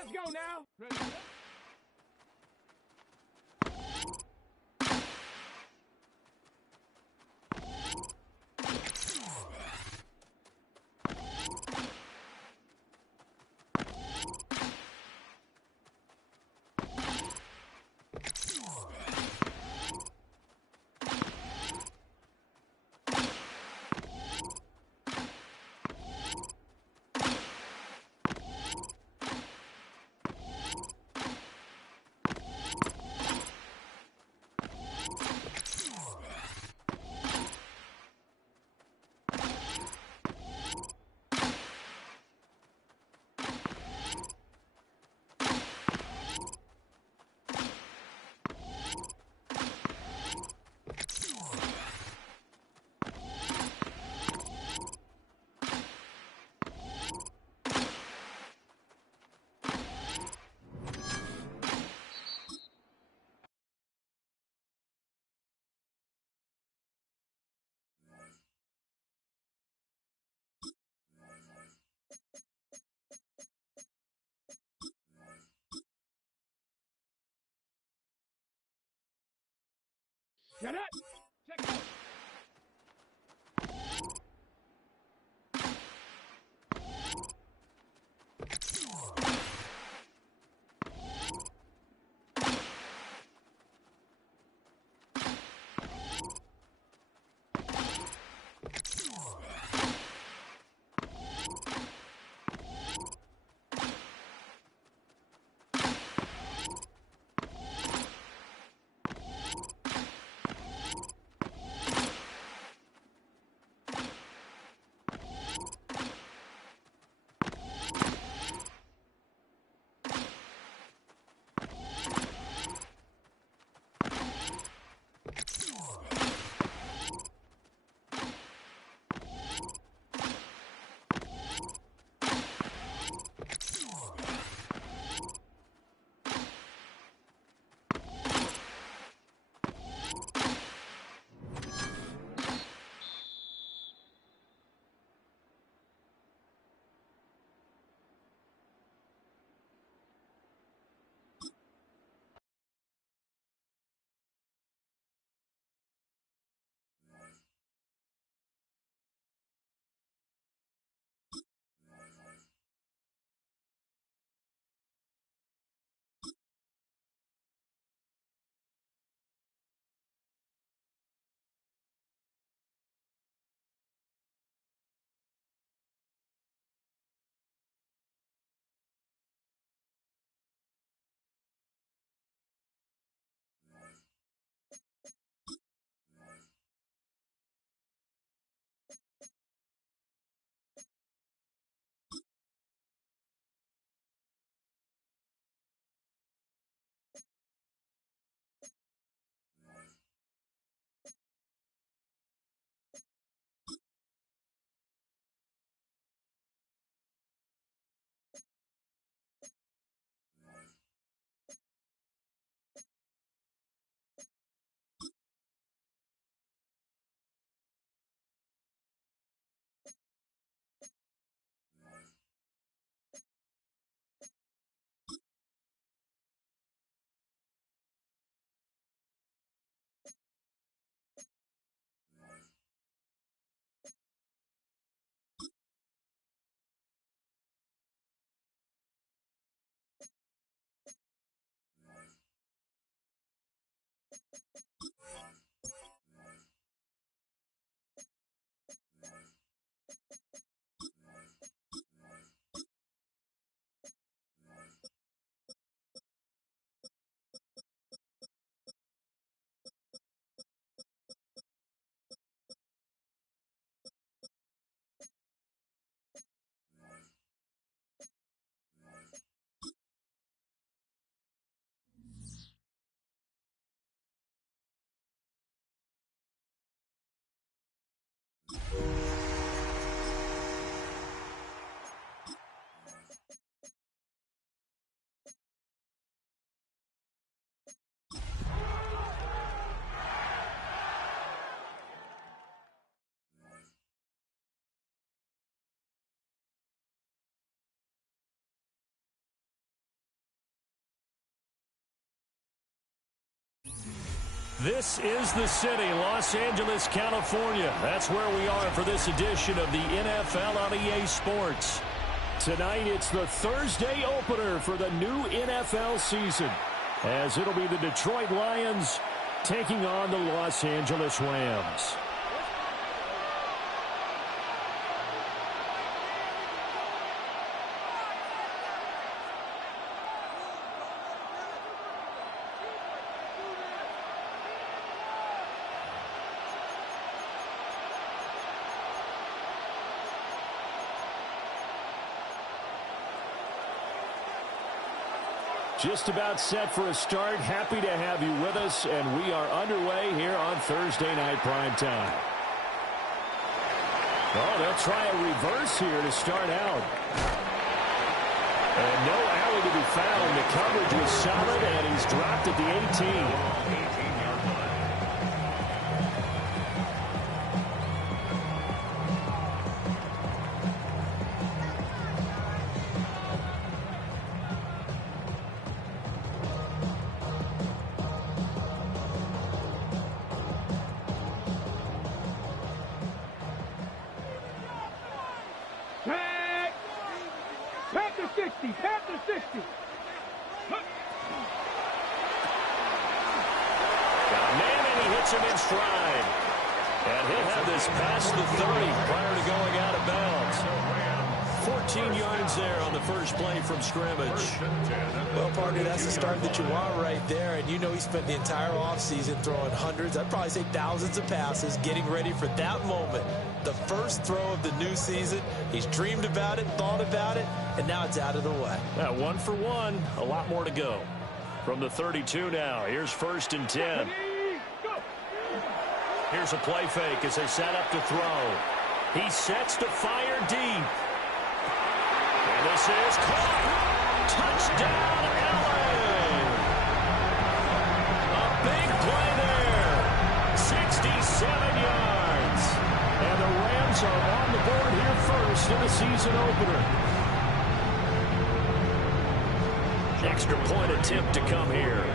Let's go now. Ready? Get up! Check out! This is the city, Los Angeles, California. That's where we are for this edition of the NFL on EA Sports. Tonight, it's the Thursday opener for the new NFL season, as it'll be the Detroit Lions taking on the Los Angeles Rams. Just about set for a start. Happy to have you with us, and we are underway here on Thursday Night Primetime. Oh, they'll try a reverse here to start out. And no alley to be found. The coverage was solid, and he's dropped at the 18. Him in stride. And he'll have this past the 30 prior to going out of bounds. 14 yards there on the first play from scrimmage. Well, partner, that's the start that you want right there. And you know he spent the entire offseason throwing hundreds, I'd probably say thousands of passes, getting ready for that moment. The first throw of the new season. He's dreamed about it, thought about it, and now it's out of the way. Yeah, 1 for 1. A lot more to go. From the 32 now, here's 1st and 10. Here's a play fake as they set up to throw. He sets to fire deep. And this is caught. Touchdown, LA. A big play there. 67 yards. And the Rams are on the board here first in the season opener. Extra point attempt to come here.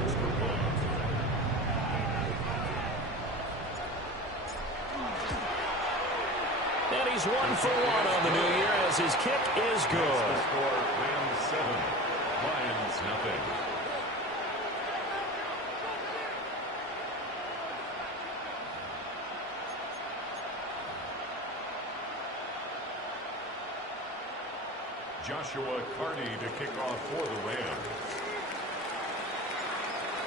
And he's 1 for 1 on the new year as his kick is good. Rams 7, Lions nothing. Joshua Carney to kick off for the Rams.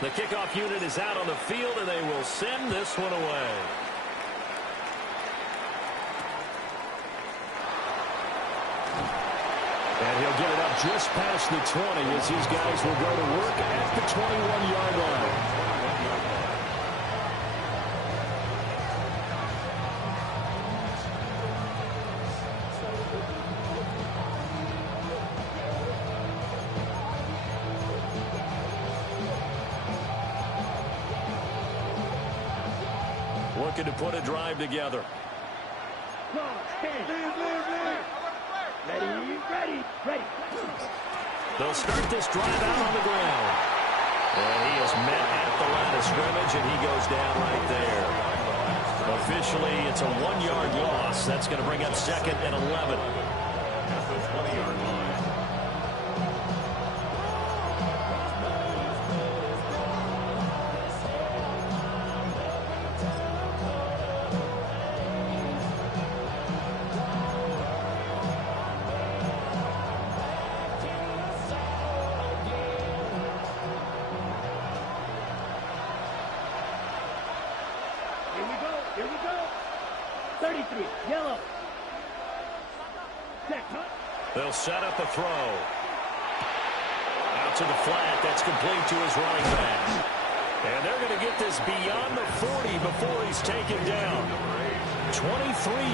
The kickoff unit is out on the field, and they will send this one away. And he'll get it up just past the 20 as these guys will go to work at the 21-yard line. Looking to put a drive together. Ready. They'll start this drive out on the ground. And he is met at the line of scrimmage, and he goes down right there. Officially, it's a 1-yard loss. That's going to bring up 2nd and 11. At the 20-yard line. Here we go. 33, yellow. Set, huh? They'll set up a throw. Out to the flat. That's complete to his running back. And they're going to get this beyond the 40 before he's taken down. 23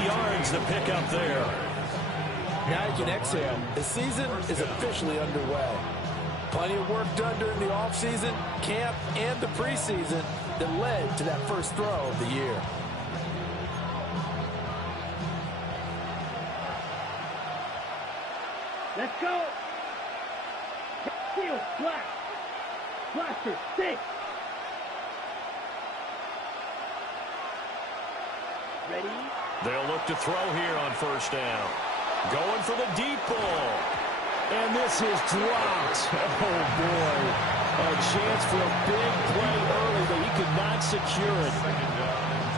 yards to pick up there. Now you can exhale. The season is officially underway. Plenty of work done during the offseason, camp, and the preseason that led to that first throw of the year. Let's go. Seal, black. Blaster, 6. Ready? They'll look to throw here on first down. Going for the deep ball. And this is dropped. Oh, boy. A chance for a big play early, but he could not secure it.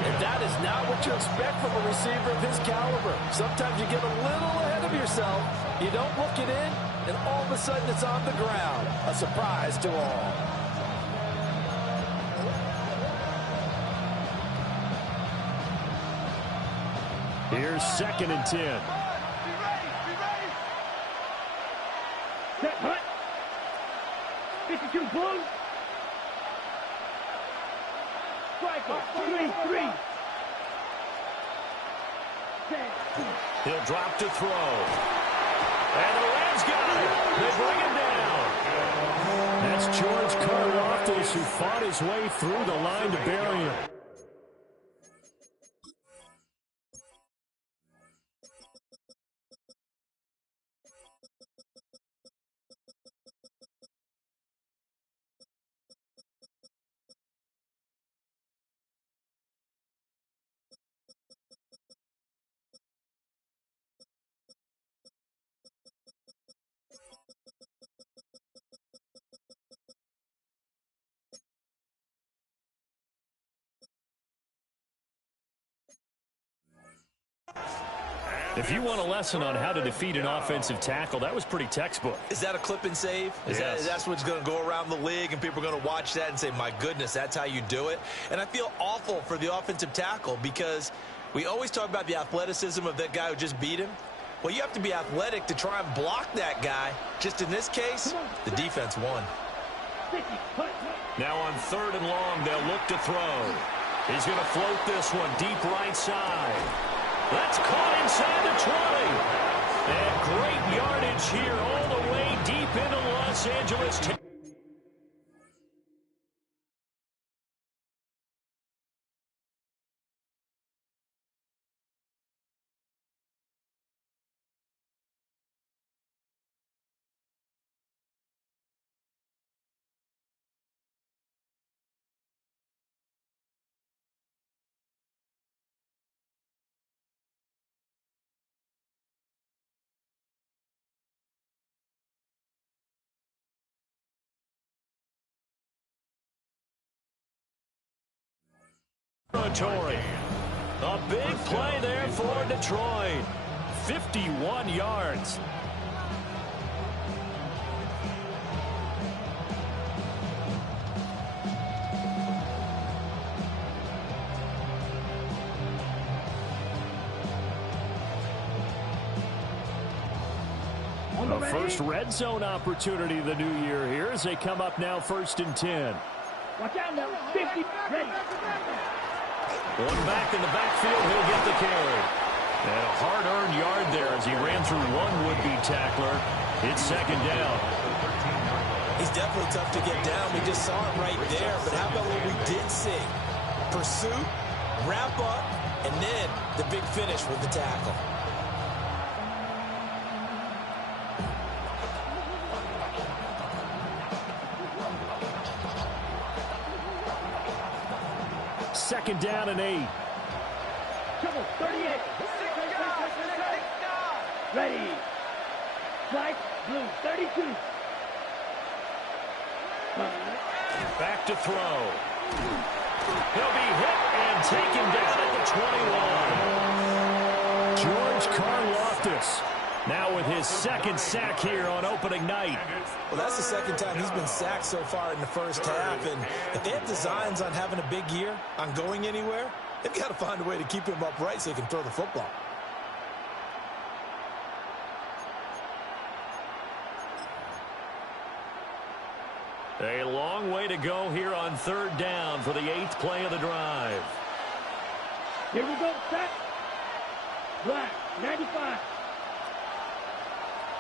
And that is not what you expect from a receiver of his caliber. Sometimes you get a little ahead of yourself. You don't look it in, and all of a sudden it's on the ground. A surprise to all. Here's 2nd and 10. Set, hut. 52 blue. Striker, 3-3. Set. He'll drop to throw. And the Rams got it. They bring him down. That's George Karlaftis who fought his way through the line to bury him. If you want a lesson on how to defeat an offensive tackle, that was pretty textbook. Is that a clip and save? That's what's going to go around the league, and people are going to watch that and say, my goodness, that's how you do it? And I feel awful for the offensive tackle because we always talk about the athleticism of that guy who just beat him. Well, you have to be athletic to try and block that guy. Just in this case, the defense won. Now on 3rd and long, they'll look to throw. He's going to float this one deep right side. That's caught inside the 20. And great yardage here all the way deep into Los Angeles. A big play there for Detroit. 51 yards. The first red zone opportunity of the new year here as they come up now 1st and 10. Watch out now. 50. Ready. One back in the backfield, he'll get the carry. And a hard-earned yard there as he ran through one would-be tackler. It's 2nd down. He's definitely tough to get down. We just saw it right there. But how about what we did see? Pursuit, wrap up, and then the big finish with the tackle. Second down and 8. Trouble, 38. Ready. Flight, blue, 32. Back to throw. He'll be hit and taken down at the 21. George Karlaftis now with his 2nd sack here on opening night. Well, that's the 2nd time he's been sacked so far in the first half. And if they have designs on having a big year, on going anywhere, they've got to find a way to keep him upright so he can throw the football. A long way to go here on 3rd down for the 8th play of the drive. Here we go, set. Black, 95.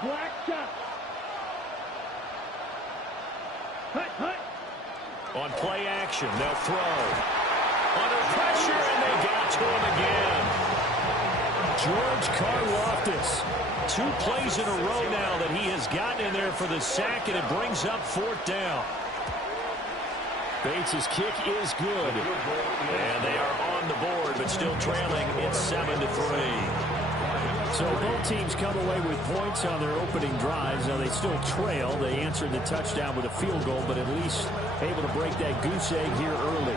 Black shot. Hut. On play action, they'll throw. Under pressure, and they got to him again. George Karlaftis. 2 plays in a row now that he has gotten in there for the sack, and it brings up 4th down. Bates' kick is good. And they are on the board, but still trailing. It's 7-3. So both teams come away with points on their opening drives. Now they still trail. They answered the touchdown with a field goal, but at least able to break that goose egg here early.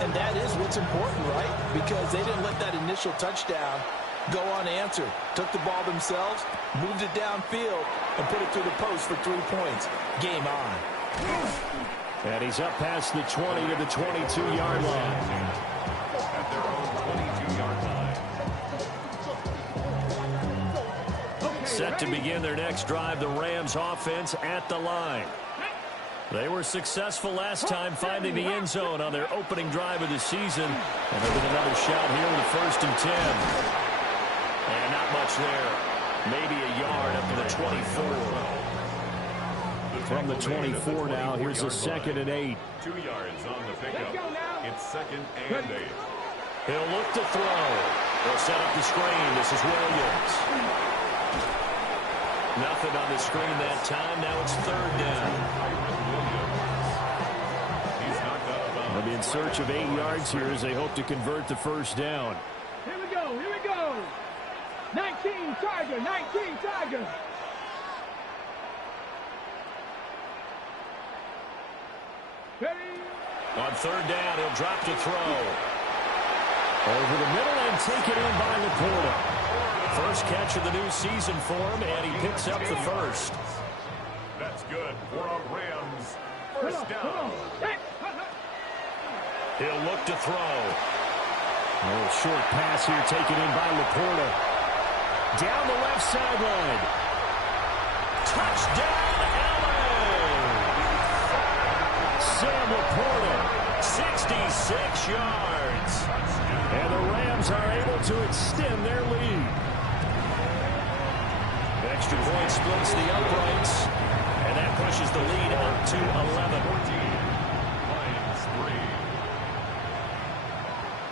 And that is what's important, right? Because they didn't let that initial touchdown go unanswered. Took the ball themselves, moved it downfield, and put it through the post for 3 points. Game on. And he's up past the 20 to the 22-yard line. At their own 22-yard line. Set to begin their next drive, the Rams offense at the line. They were successful last time finding the end zone on their opening drive of the season. And they'll get another shot here with a 1st and 10. And not much there. Maybe a yard up to the 24. From the 24 now, here's a 2nd and 8. 2 yards on the pickup. It's 2nd and 8. He'll look to throw. They'll set up the screen. This is Williams. Nothing on the screen that time. Now it's 3rd down. They'll be in search of 8 yards here as they hope to convert the 1st down. Here we go. Here we go. 19 Tiger. 19 Tiger. Ready? On 3rd down, he'll drop to throw. Over the middle and taken in by Laporta. First catch of the new season for him, and he picks up the 1st. That's good for a Rams 1st down. He'll look to throw. A little short pass here taken in by Laporta. Down the left sideline. Touchdown, Allen! Sam Laporta, 66 yards. And the Rams are able to extend their lead. Extra point splits the uprights, and that pushes the lead out to 11. 14, Lions 3.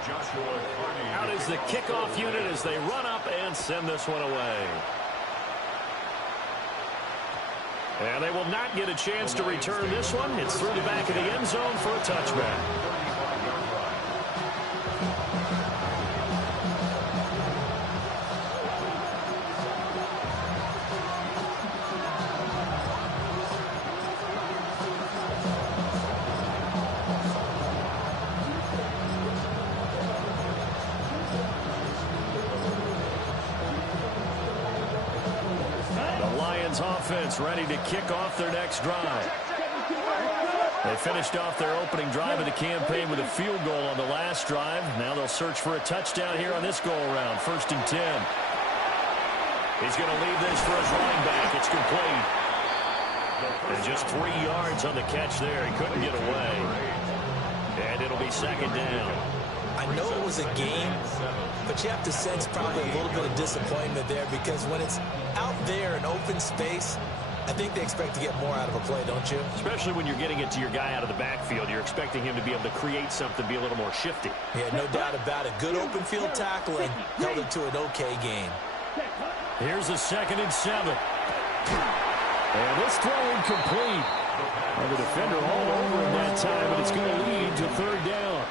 Joshua Carney. Out is the kickoff unit as they run up and send this one away. And they will not get a chance to return this one. It's through the back of the end zone for a touchback. Offense ready to kick off their next drive. They finished off their opening drive of the campaign with a field goal on the last drive. Now they'll search for a touchdown here on this go-around. 1st and 10. He's going to leave this for his running back. It's complete. And just 3 yards on the catch there. He couldn't get away. And it'll be 2nd down. I know it was a game, but you have to sense probably a little bit of disappointment there because when it's out there in open space, I think they expect to get more out of a play, don't you? Especially when you're getting it to your guy out of the backfield. You're expecting him to be able to create something, be a little more shifty. Yeah, no doubt about it. Good open field tackling held it to an okay game. Here's a 2nd and 7. And this throw incomplete. And the defender all over him that time, and it's going to lead to 3rd down.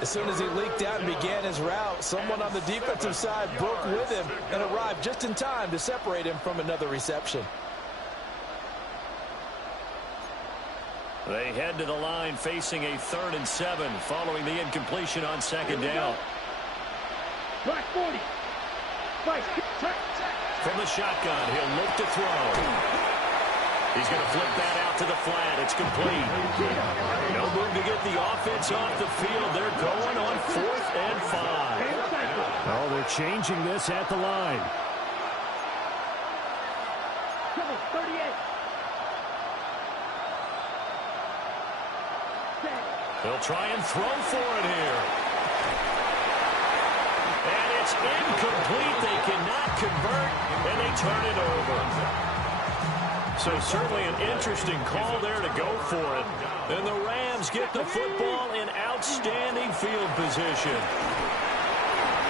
As soon as he leaked out and began his route, someone on the defensive side broke with him and arrived just in time to separate him from another reception. They head to the line facing a 3rd and 7 following the incompletion on 2nd down. Black 40. From the shotgun, he'll look to throw. He's going to flip that out to the flat. It's complete. No move to get the offense off the field. They're going on 4th and 5. Oh, they're changing this at the line. 38. They'll try and throw for it here. And it's incomplete. They cannot convert, and they turn it over. So certainly an interesting call there to go for it. And the Rams get the football in outstanding field position.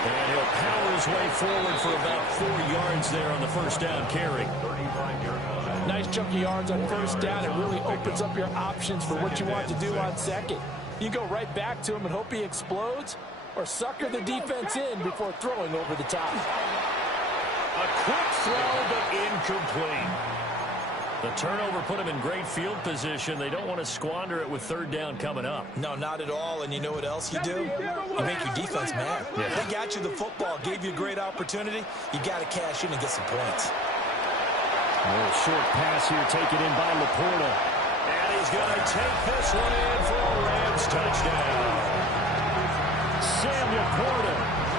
And he'll power his way forward for about 4 yards there on the 1st down carry. nice chunk of yards on first down. It really opens up your options for what you want to do on second. You go right back to him and hope he explodes, or sucker the defense in before throwing over the top. A quick throw, but incomplete. The turnover put him in great field position. They don't want to squander it with third down coming up. No, not at all. And you know what else you do? You make your defense mad. Yeah. They got you the football, gave you a great opportunity. You got to cash in and get some points. A little short pass here taken in by Laporta. And he's going to take this one in for a Rams touchdown. Sam Laporta,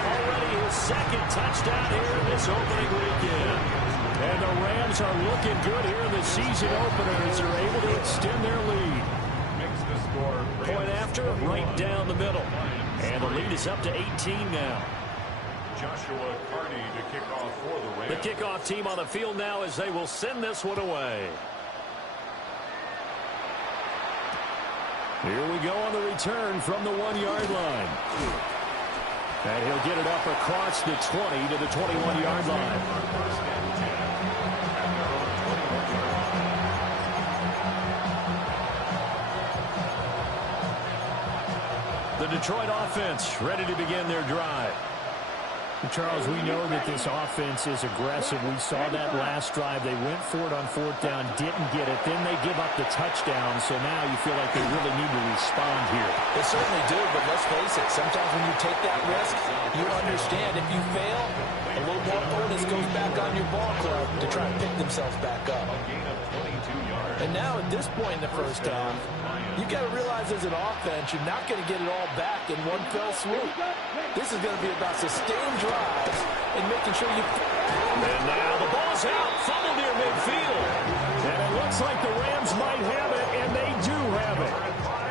already his second touchdown here in this opening weekend. And the Rams are looking good here in the season opener as they're able to extend their lead. Makes the score. Point after, right down the middle. And the lead is up to 18 now. Joshua Carney to kick off for the Rams. The kickoff team on the field now as they will send this one away. Here we go on the return from the 1-yard line. And he'll get it up across the 20 to the 21-yard line. The Detroit offense ready to begin their drive. Charles, we know that this offense is aggressive. We saw that last drive. They went for it on fourth down, didn't get it. Then they give up the touchdown. So now you feel like they really need to respond here. They certainly do, but let's face it. Sometimes when you take that risk, you understand if you fail, a little more bonus goes back on your ball club to try and pick themselves back up. And now at this point in the first half, you got to realize as an offense, you're not going to get it all back in one fell swoop. This is going to be about sustained drives and making sure you... And now the ball's out, fumble near midfield. And it looks like the Rams might have it, and they do have it.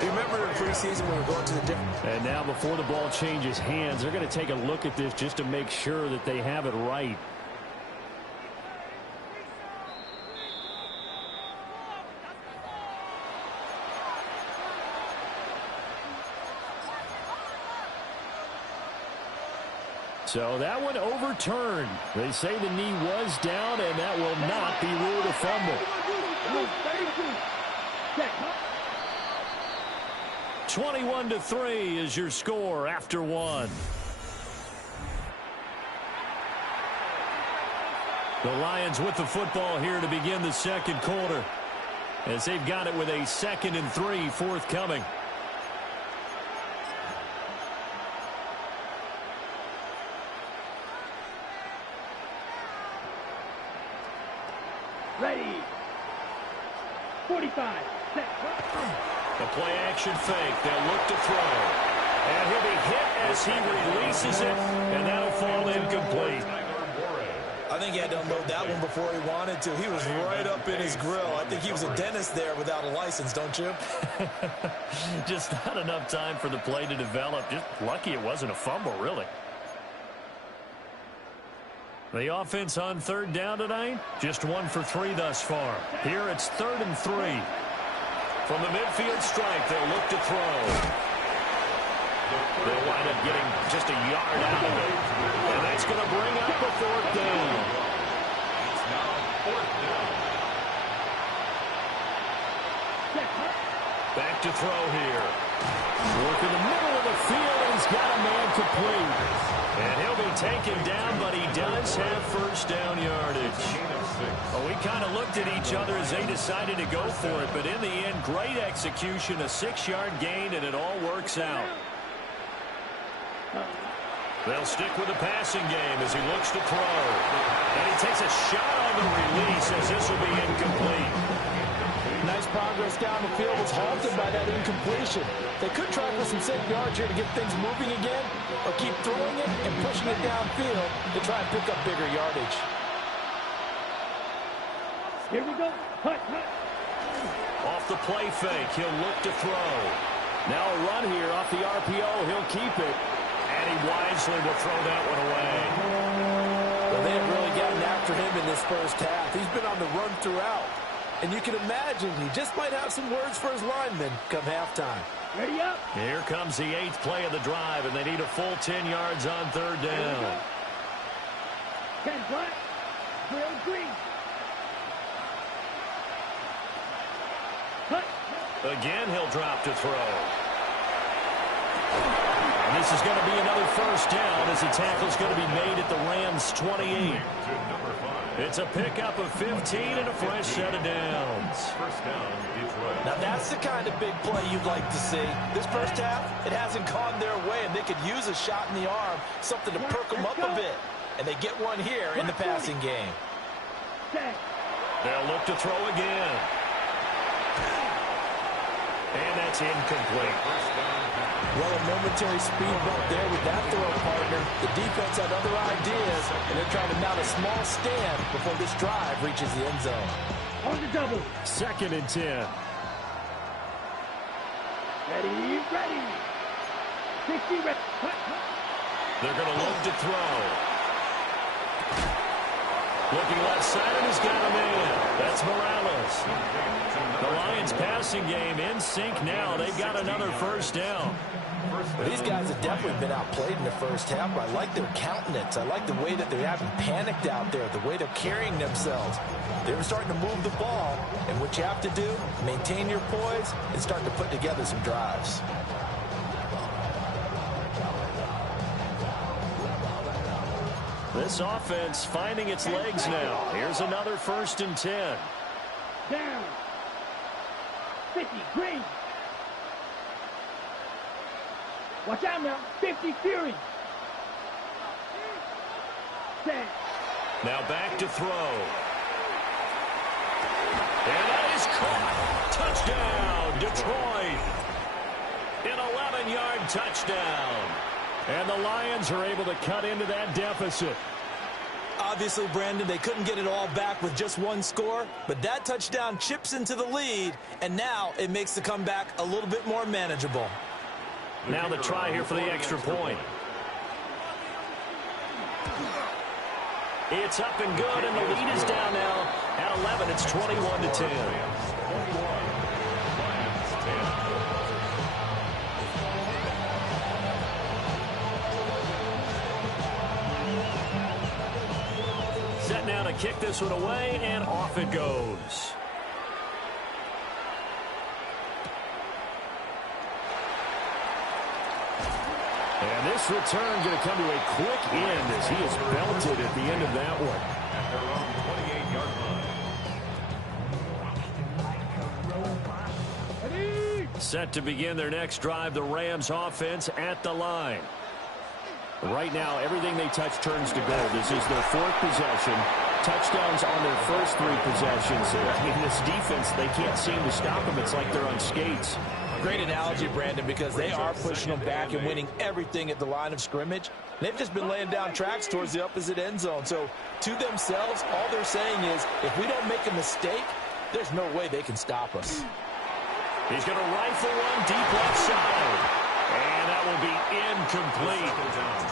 You remember in preseason when we were going to the different... And now before the ball changes hands, they're going to take a look at this just to make sure that they have it right. So that one overturned. They say the knee was down, and that will not be ruled a fumble. 21-3 is your score after one. The Lions with the football here to begin the second quarter, as they've got it with a 2nd and 3 forthcoming. Ready. 45. Set. The play action fake. They'll look to throw. And he'll be hit as he releases it, and that'll fall incomplete. I think he had to unload that one before he wanted to. He was right up in his grill. I think he was a dentist there without a license, don't you? Just not enough time for the play to develop. Just lucky it wasn't a fumble, really. The offense on third down tonight, just 1 for 3 thus far. Here it's 3rd and 3. From the midfield stripe, they'll look to throw. They'll wind up getting just a yard out of it. And that's going to bring up a 4th down. It's now 4th down. Back to throw here. Work in the middle of the field, and he's got a man complete. And he'll be taken down, but he does have first down yardage. Well, we kind of looked at each other as they decided to go for it, but in the end, great execution, a 6-yard gain, and it all works out. They'll stick with the passing game as he looks to throw. And he takes a shot on the release as this will be incomplete. Nice progress down the field was halted by that incompletion. They could try for some safe yards here to get things moving again, or keep throwing it and pushing it downfield to try and pick up bigger yardage. Here we go. Hut, hut. Off the play fake, he'll look to throw. Now a run here off the RPO, he'll keep it. And he wisely will throw that one away. Well, they have really gotten after him in this first half. He's been on the run throughout. And you can imagine he just might have some words for his linemen come halftime. Ready up. Here comes the 8th play of the drive, and they need a full 10 yards on third down. 10 black. 12 green. Again, he'll drop to throw. And this is going to be another first down as the tackle's going to be made at the Rams' 28. It's a pickup of 15 and a fresh set of downs. First down, Detroit. Now that's the kind of big play you'd like to see. This first half, it hasn't gone their way, and they could use a shot in the arm, something to perk them up a bit. And they get one here in the passing game. They'll look to throw again. And that's incomplete. Well, a momentary speed bump there with that throw, partner. The defense had other ideas, and they're trying to mount a small stand before this drive reaches the end zone. On the double. 2nd and 10. Ready. 60, ready. They're going to look to throw. Looking left side, and he's got a man. That's Morales. The Lions passing game in sync now. They've got another first down. Well, these guys have definitely been outplayed in the first half, but I like their countenance. I like the way that they haven't panicked out there, the way they're carrying themselves. They're starting to move the ball, and what you have to do, maintain your poise and start to put together some drives. This offense finding its legs now. Here's another 1st and 10. Down. 50, green. Watch out now. 50, Fury. Set. Now back to throw. And that is caught. Touchdown, Detroit. An 11-yard touchdown. And the Lions are able to cut into that deficit. Obviously, Brandon, they couldn't get it all back with just one score, but that touchdown chips into the lead, and now it makes the comeback a little bit more manageable. Now the try here for the extra point. It's up and good, and the lead is down now at 11. It's 21-10. Set now to kick this one away, and off it goes. And this return going to come to a quick end as he is belted at the end of that one. At their own 28-yard line. Set to begin their next drive, the Rams offense at the line. Right now, everything they touch turns to gold. This is their 4th possession. Touchdowns on their first 3 possessions. I mean, this defense, they can't seem to stop them. It's like they're on skates. Great analogy, Brandon, because they are pushing them back and winning everything at the line of scrimmage. They've just been laying down tracks towards the opposite end zone. So, to themselves, all they're saying is, if we don't make a mistake, there's no way they can stop us. He's going to rifle one deep left side. And that will be incomplete.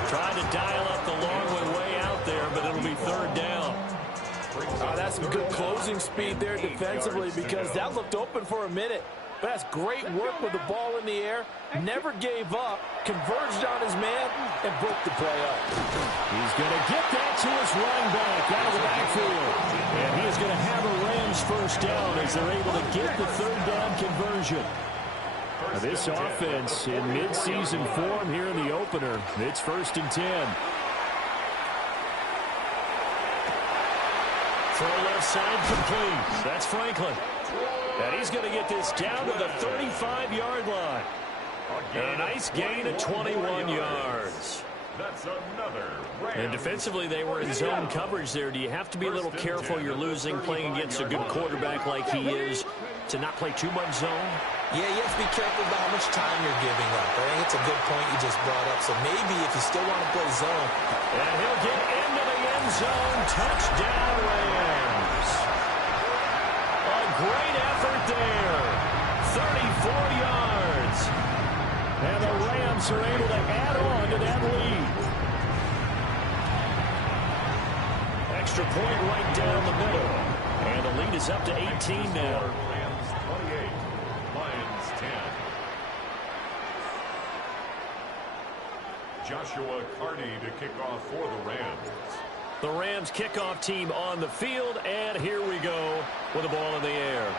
Trying to dial up the long one way out there, but it'll be 3rd down. That's some good closing speed there defensively because that looked open for a minute. But that's great work with the ball in the air. Never gave up, converged on his man, and broke the play up. He's going to get that to his running back out of the backfield. And he is going to have a Rams first down as they're able to get the 3rd down conversion. Now this offense in midseason form here in the opener. It's 1st and 10. Throw left side complete. That's Franklin. And he's going to get this down to the 35-yard line. And a nice gain of 21 yards. That's another Rams. And defensively, they were in zone coverage there. Do you have to be a little careful? You're losing, playing against a good quarterback like he is, to not play too much zone? Yeah, you have to be careful about how much time you're giving up. I think it's a good point you just brought up. So maybe if you still want to play zone. And he'll get into the end zone. Touchdown, Rams. A great effort there. 34 yards. And the Rams are able to add on to that lead. Extra point right down the middle. And the lead is up to 18 now. Rams 28, Lions 10. Joshua Carney to kick off for the Rams. The Rams kickoff team on the field, and here we go with the ball in the air.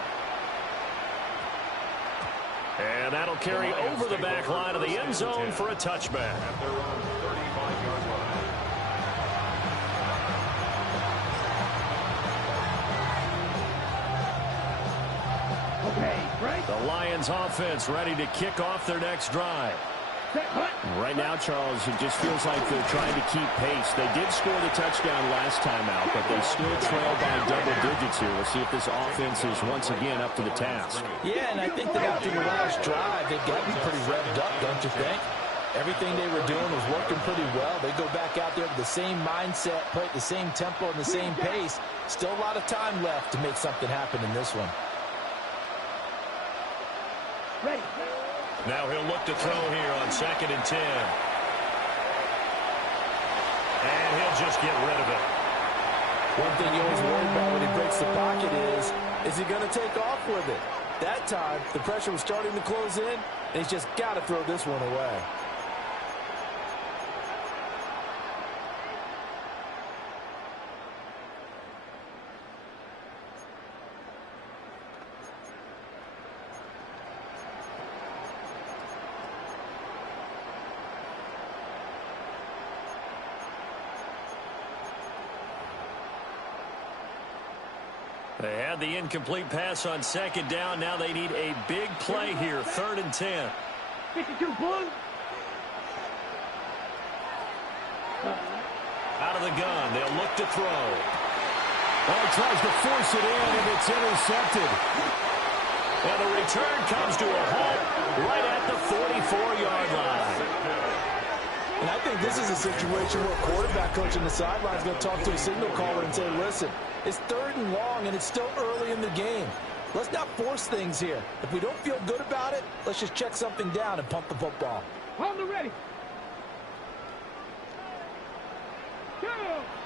And that'll carry over the back line of the end zone for a touchback. At their own 35-yard line. Okay, right. The Lions offense ready to kick off their next drive. Right now, Charles, it just feels like they're trying to keep pace. They did score the touchdown last time out, but they still trail by double digits here. We'll see if this offense is once again up to the task. Yeah, and I think that after the last drive, they've got to be pretty revved up, don't you think? Everything they were doing was working pretty well. They go back out there with the same mindset, play at the same tempo and the same pace. Still a lot of time left to make something happen in this one. Ready. Now he'll look to throw here on 2nd and 10. And he'll just get rid of it. One thing you always worry about when he breaks the pocket is he going to take off with it? That time, the pressure was starting to close in, and he's just got to throw this one away. They had the incomplete pass on 2nd down. Now they need a big play here. 3rd and 10. 52 blue. Out of the gun. They'll look to throw. Oh, he tries to force it in, and it's intercepted. And the return comes to a halt right at the 44-yard line. And I think this is a situation where a quarterback coach on the sideline is going to talk to a signal caller and say, listen, it's 3rd and long, and it's still early in the game. Let's not force things here. If we don't feel good about it, let's just check something down and pump the football. On the ready.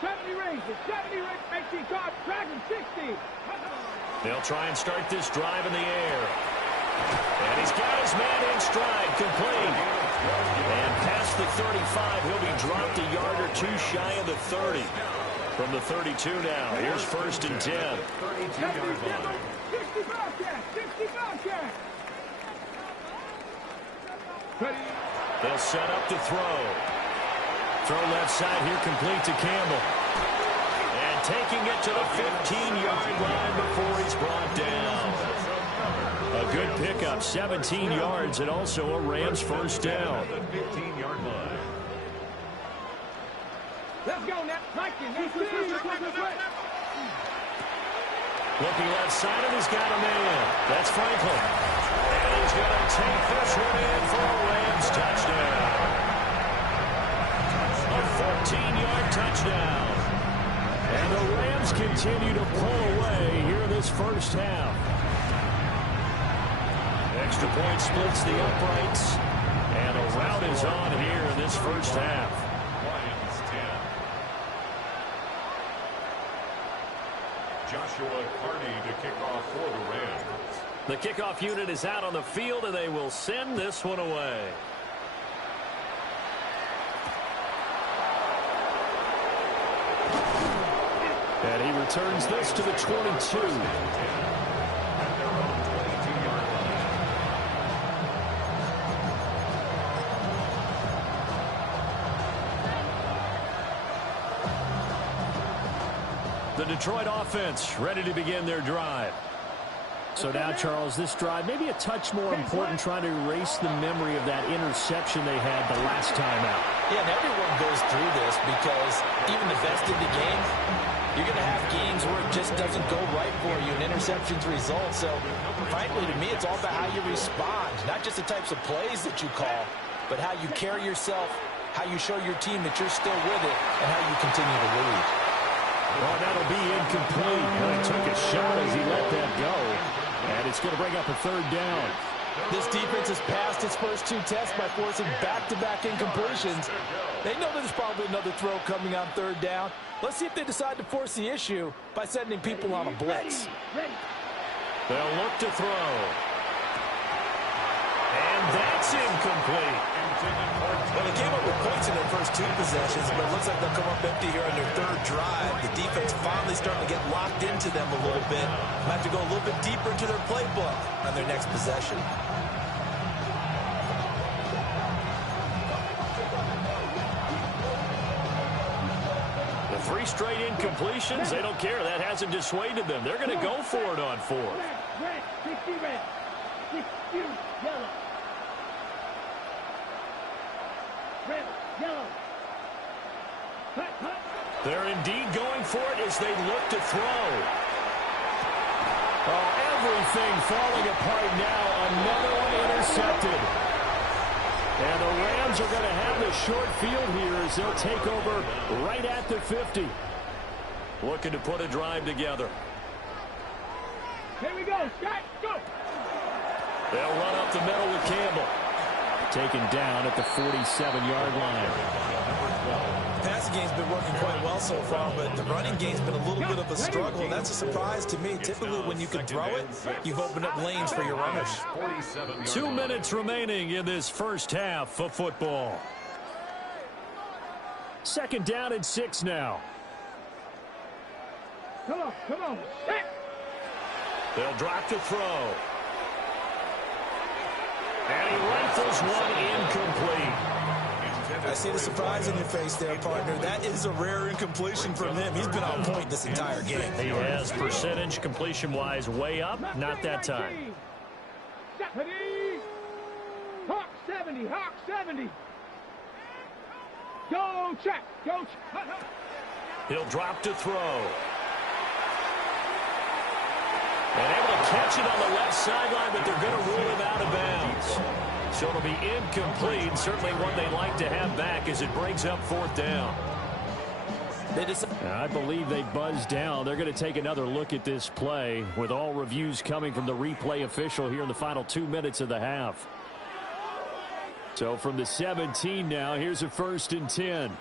70 raises. 70 makes the card. Dragon 60. They'll try and start this drive in the air. And he's got his man in stride, complete. And past the 35, he'll be dropped a yard or two shy of the 30. From the 32 now, here's 1st and 10. 62-yard line. 65 catch. 65 catch. Ready. They'll set up to throw. Throw left side here, complete to Campbell. And taking it to the 15-yard line before he's brought down. A good pickup, 17 yards, and also a Rams first down. 15-yard line. Let's go now. Looking left side, and he's got a man. That's Franklin. And he's going to take this one in for a Rams touchdown. A 14-yard touchdown. And the Rams continue to pull away here this first half. Extra point splits the uprights. And a rout is on here in this first half. Lions 10. Joshua Carney to kick off for the Rams. The kickoff unit is out on the field, and they will send this one away. And he returns this to the 22. The Detroit offense ready to begin their drive. So now, Charles, this drive maybe a touch more important, trying to erase the memory of that interception they had the last time out. Yeah, and everyone goes through this because even the best in the game, you're going to have games where it just doesn't go right for you, and interceptions result. So, frankly, to me, it's all about how you respond, not just the types of plays that you call, but how you carry yourself, how you show your team that you're still with it, and how you continue to lead. Well, that'll be incomplete. He took a shot as he let that go. And it's going to bring up a 3rd down. This defense has passed its first 2 tests by forcing back-to-back incompletions. They know there's probably another throw coming on 3rd down. Let's see if they decide to force the issue by sending people on a blitz. They'll look to throw. And that's incomplete. Well, they came up with points in their first 2 possessions, but it looks like they'll come up empty here on their 3rd drive. The defense finally starting to get locked into them a little bit. Might have to go a little bit deeper into their playbook on their next possession. 3 straight incompletions. They don't care. That hasn't dissuaded them. They're going to go for it on 4th. Red, 60 red, 60 yellow. Red, yellow. Cut. They're indeed going for it as they look to throw. Oh, everything falling apart now. Another one intercepted. And the Rams are going to have the short field here as they'll take over right at the 50. Looking to put a drive together. Here we go. Scott, go. They'll run up the middle with Campbell. Taken down at the 47-yard line. Passing game's been working quite well so far, but the running game's been a little bit of a struggle, and that's a surprise to me. Typically, when you can throw it, you've opened up lanes for your runners. 2 minutes remaining in this first half of football. 2nd down and 6 now. Come on. Set. They'll drop to throw. And he rifles one incomplete. I see the surprise in your face there, partner. That is a rare incompletion from him. He's been on point this entire game. He has percentage completion-wise way up. Not that time. 70. Hawk 70. Hawk 70. Go check. He'll drop to throw. And able to catch it on the left sideline, but they're going to rule him out of bounds. So it'll be incomplete. Certainly one they'd like to have back as it brings up 4th down. I believe they buzzed down. They're going to take another look at this play with all reviews coming from the replay official here in the final 2 minutes of the half. So from the 17 now, here's a 1st and 10.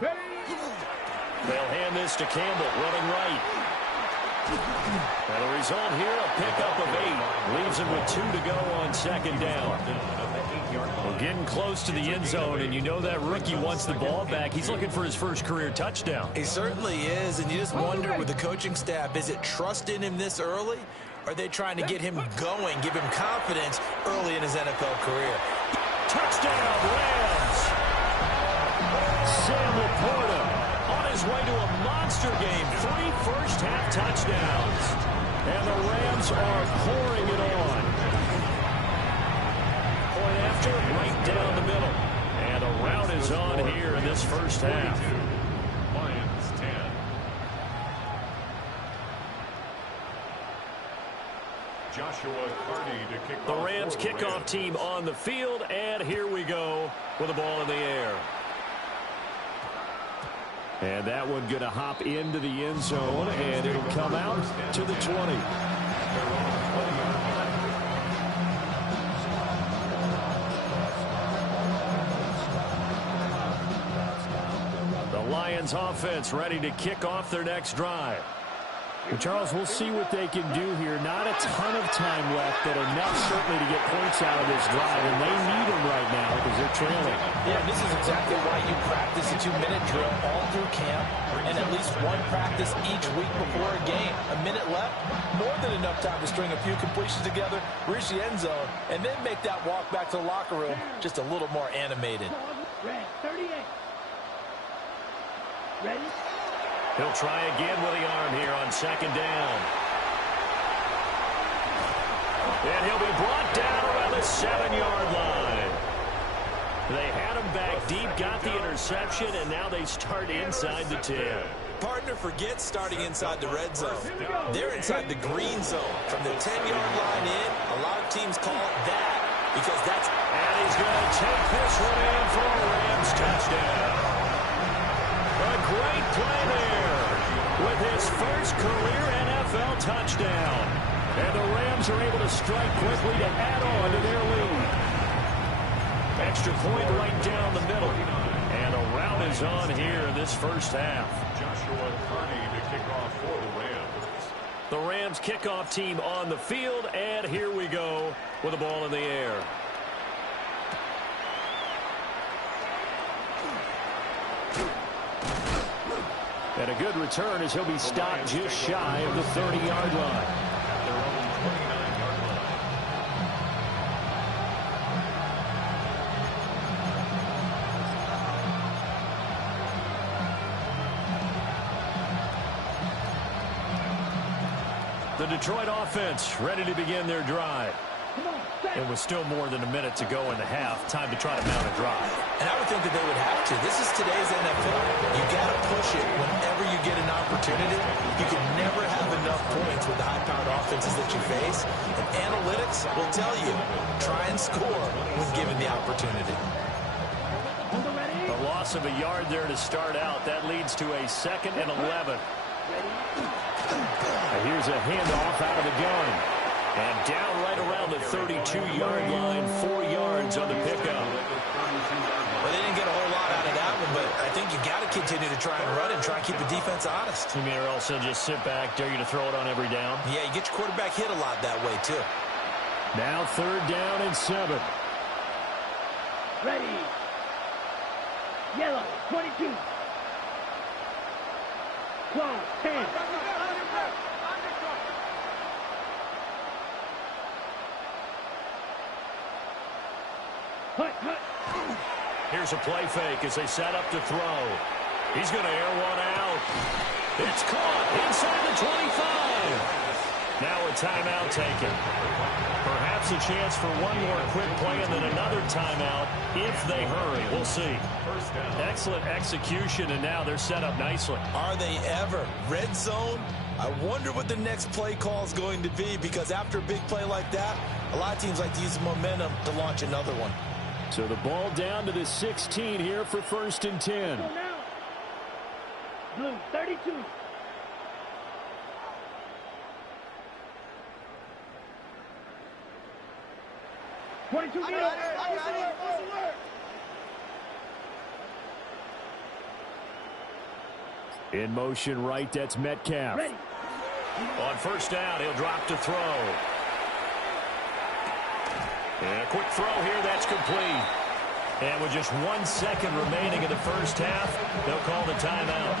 They'll hand this to Campbell, running right. And the result here, a pickup of 8. Leaves him with 2 to go on 2nd down. We're getting close to the end zone, and you know that rookie wants the ball back. He's looking for his first career touchdown. He certainly is, and you just wonder with the coaching staff, is it trust in him this early? Or are they trying to get him going, give him confidence early in his NFL career? Touchdown, Rams! Sam Laporta on his way to a monster game. 3 first-half touchdowns. And the Rams are pouring it on. Point after, right down the middle. And a rout is on here in this first half. Lions 10. Joshua Carney to kick The off Rams for the kickoff Rams. team on the field, and here we go with the ball in the air. And that one going to hop into the end zone, and it'll come out to the 20. The Lions offense ready to kick off their next drive. Well, Charles, we'll see what they can do here. Not a ton of time left, but enough certainly to get points out of this drive, and they need them right now because they're trailing. Yeah, this is exactly why you practice a 2-minute drill all through camp and at least one practice each week before a game. A minute left, more than enough time to string a few completions together, reach the end zone, and then make that walk back to the locker room just a little more animated. Red, 38. Ready? He'll try again with the arm here on 2nd down. And he'll be brought down around the 7-yard line. They had him back deep, got the interception, and now they start inside the 10. Partner, forget starting inside the red zone. They're inside the green zone. From the 10-yard line in, a lot of teams call it that because that's... And he's going to take this one in for a Rams touchdown. A great play there with his first career NFL touchdown. And the Rams are able to strike quickly to add on to their lead. Extra point right down the middle. And a rout is on here in this first half. Joshua Carney to kick off for the Rams. The Rams kickoff team on the field, and here we go with the ball in the air. And a good return as he'll be stopped just shy of the 30-yard line. Their own 29-yard line. The Detroit offense ready to begin their drive. It was still more than a minute to go in the half. Time to try to mount a drive. And I would think that they would have to. This is today's NFL. You got to push it whenever you get an opportunity. You can never have enough points with the high-powered offenses that you face. And analytics will tell you, try and score when given the opportunity. A loss of a yard there to start out. That leads to a 2nd and 11. Here's a handoff out of the gun. And down right around the 32-yard line, 4 yards on the pickup. Well, they didn't get a whole lot out of that one, but I think you got to continue to try and run and try and keep the defense honest. You mean or else they'll just sit back, dare you to throw it on every down? Yeah, you get your quarterback hit a lot that way, too. Now 3rd down and 7. Ready. Yellow, 22. Close, 10. Hut, hut. Here's a play fake as they set up to throw. He's going to air one out. It's caught inside the 25. Now a timeout taken. Perhaps a chance for one more quick play and then another timeout if they hurry. We'll see. Excellent execution, and now they're set up nicely. Are they ever? Red zone? I wonder what the next play call is going to be, because after a big play like that, a lot of teams like to use the momentum to launch another one. So the ball down to the 16 here for 1st and 10. Blue, 32. In motion right, that's Metcalf. Ready. On 1st down, he'll drop to throw. And a quick throw here, that's complete. And with just 1 second remaining in the 1st half, they'll call the timeout.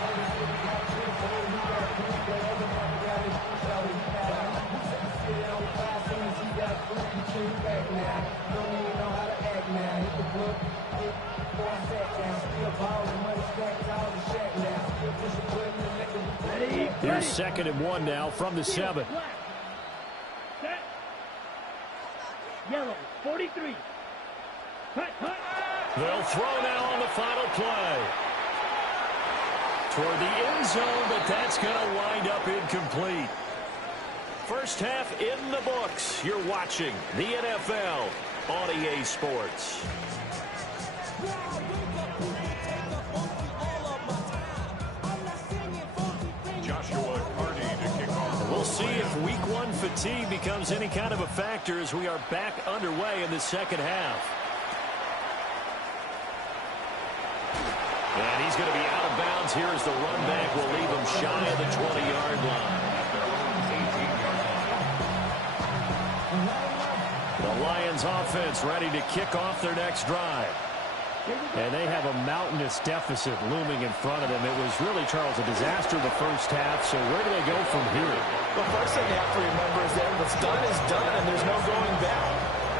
Here's 2nd and 1 now from the 7. Set. Yellow, 43. Hut, hut. They'll throw now on the final play. Toward the end zone, but that's going to wind up incomplete. 1st half in the books. You're watching the NFL on EA Sports. We'll see if Week 1 fatigue becomes any kind of a factor as we are back underway in the 2nd half. And he's going to be out of bounds here as the run back will leave him shy of the 20-yard line. The Lions offense ready to kick off their next drive. And they have a mountainous deficit looming in front of them. It was really, Charles, a disaster the 1st half. So where do they go from here? The first thing you have to remember is that what's done is done, and there's no going back.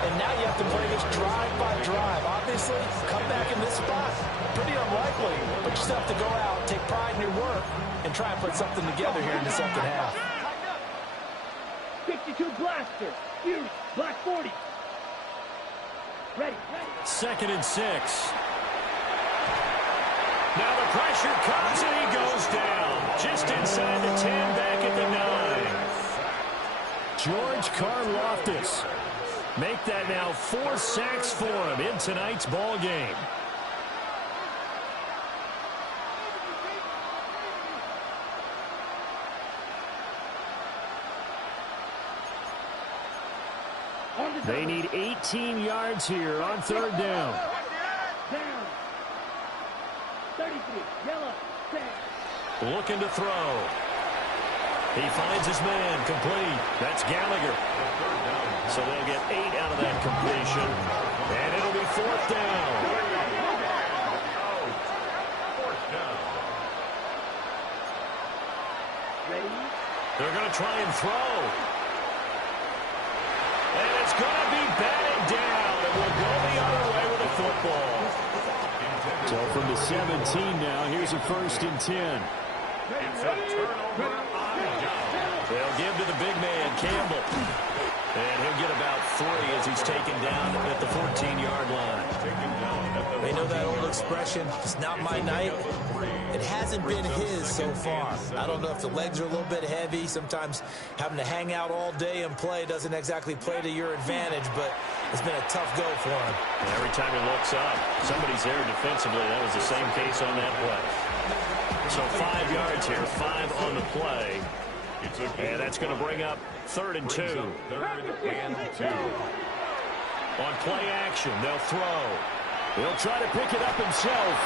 And now you have to play this drive by drive. Obviously, come back in this spot. Pretty unlikely, but you still have to go out, take pride in your work, and try and put something together here in the 2nd half. 52 blaster. Fury, black 40. Ready. 2nd and 6. Now the pressure comes and he goes down. Just inside the 10, back at the 9. George Karlaftis. Make that now 4 sacks for him in tonight's ball game. They need 18 yards here on 3rd down. Down. 33. Yellow. Set. Looking to throw. He finds his man complete. That's Gallagher. So they'll get 8 out of that completion. And it'll be 4th down. Ready. They're going to try and throw. And it's going to be batted down. And we'll go the other way with the football. So from the 17 now, here's a 1st and 10. It's a turnover on down. They'll give to the big man, Campbell. And he'll get about 3 as he's taken down at the 14-yard line. They know that old expression, it's not my night. It hasn't been his so far. I don't know if the legs are a little bit heavy. Sometimes having to hang out all day and play doesn't exactly play to your advantage, but it's been a tough go for him. And every time he looks up, somebody's there defensively. That was the same case on that play. So 5 yards here, 5 on the play. And that's going to bring up 3rd and 2. 3rd and 2. On play action, they'll throw. He'll try to pick it up himself.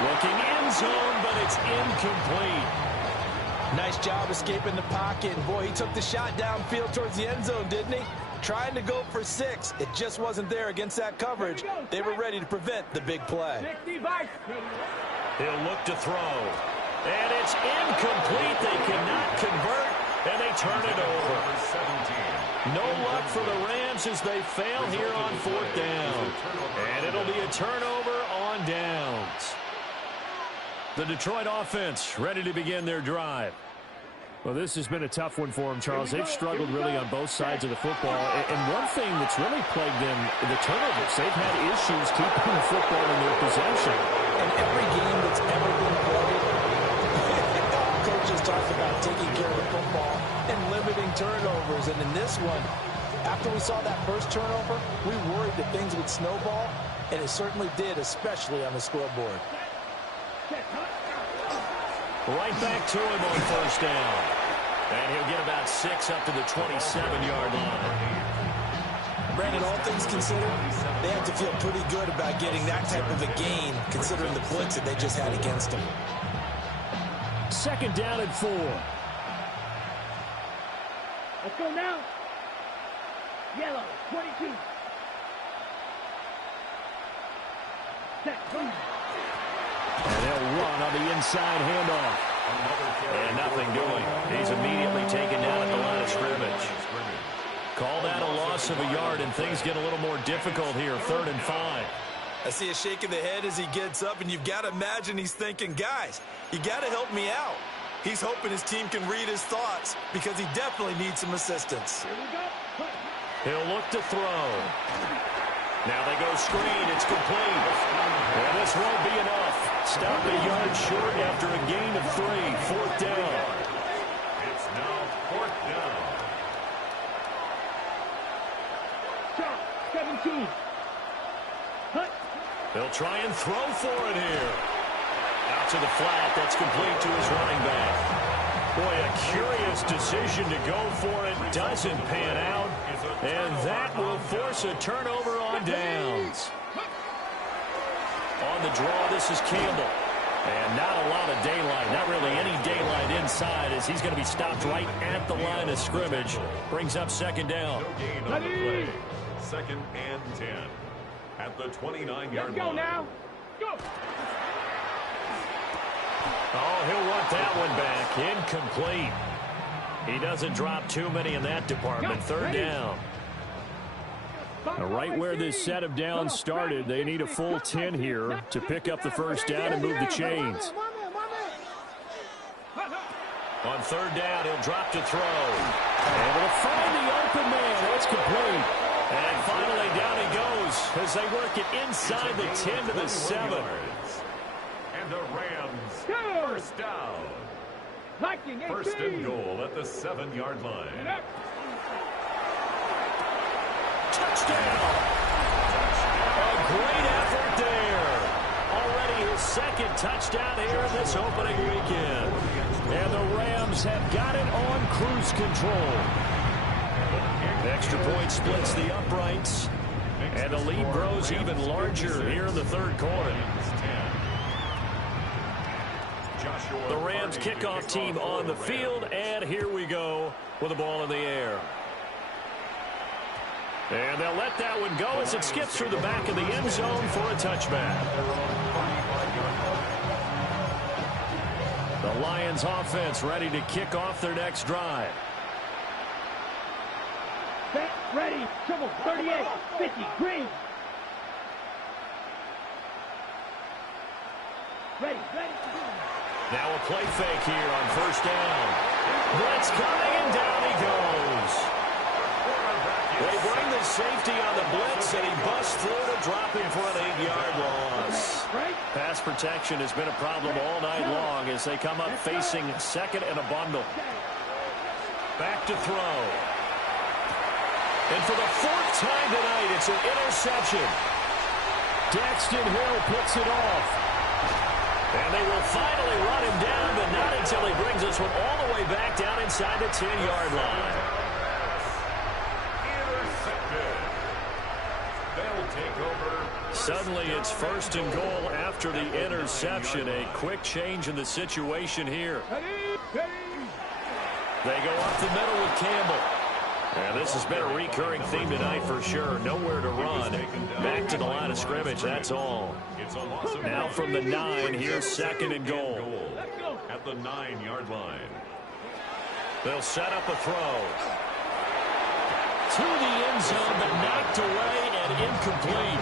Looking end zone, but it's incomplete. Nice job escaping the pocket. And boy, he took the shot downfield towards the end zone, didn't he? Trying to go for 6. It just wasn't there against that coverage. They were ready to prevent the big play. He'll look to throw. And it's incomplete. They cannot convert, and they turn it over. 17. No luck for the Rams as they fail here on 4th down. And it'll be a turnover on downs. The Detroit offense ready to begin their drive. Well, this has been a tough one for them, Charles. They've struggled really on both sides of the football. And one thing that's really plagued them, the turnovers. They've had issues keeping the football in their possession. In every game that's ever been played, coaches talk about taking care of the football and limiting turnovers. And in this one, after we saw that first turnover, we worried that things would snowball, and it certainly did, especially on the scoreboard. Right back to him on 1st down. And he'll get about 6 up to the 27-yard line. Brandon, all things considered, they have to feel pretty good about getting that type of a gain, considering the blitz that they just had against them. 2nd down and 4. Let's go now. Yellow, 22. Set, boom. And they'll run on the inside handoff. And nothing doing. He's immediately taken down at the line of scrimmage. Call that a loss of a yard, and things get a little more difficult here. 3rd and 5. I see a shake of the head as he gets up, and you've got to imagine he's thinking, guys, you got to help me out. He's hoping his team can read his thoughts because he definitely needs some assistance. Here we go. He'll look to throw. Now they go screen. It's complete. And this won't be enough. Stop a yard short after a gain of 3. 4th down. It's now 4th down. Shot, 17. Hut. They'll try and throw for it here. Out to the flat. That's complete to his running back. Boy, a curious decision to go for it. Doesn't pan out. And that will force a turnover on downs. On the draw, this is Campbell. And not a lot of daylight. Not really any daylight inside as he's going to be stopped right at the line of scrimmage. Brings up 2nd down. No gain on the play. 2nd and 10. At the 29-yard line. Let's go now. Go. Oh, he'll want that one back. Incomplete. He doesn't drop too many in that department. 3rd down. Now, right where this set of downs started, they need a full 10 here to pick up the 1st down and move the chains. On 3rd down, he'll drop to throw. Able to find the open man. That's complete. And finally, down he goes as they work it inside the 10 to the 7. And the Rams, 1st down. 1st and goal at the 7-yard line. Touchdown! A great effort there. Already his 2nd touchdown here in this opening weekend. And the Rams have got it on cruise control. The extra point splits the uprights. And the lead grows even larger here in the 3rd quarter. The Rams kickoff team on the field, and here we go with the ball in the air. And they'll let that one go as it skips through the back of the end zone for a touchback. The Lions offense ready to kick off their next drive. Set, ready, triple, 38, 50, green. Ready, ready. Now a play fake here on first down. Blitz coming, and down he goes. They bring the safety on the blitz, and he busts through to drop him for an 8-yard loss. Pass protection has been a problem all night long as they come up facing second and a bundle. Back to throw. And for the 4th time tonight, it's an interception. Daxton Hill puts it off. And they will finally run him down, but not until he brings this one all the way back down inside the 10-yard line. Intercepted. They'll take over. Suddenly it's 1st and goal after the interception. A quick change in the situation here. They go up the middle with Campbell. And this has been a recurring theme tonight for sure. Nowhere to run. Back to the line of scrimmage, that's all. Now from the 9, here's 2nd and goal. At the 9-yard line. They'll set up a throw. To the end zone, but knocked away and incomplete.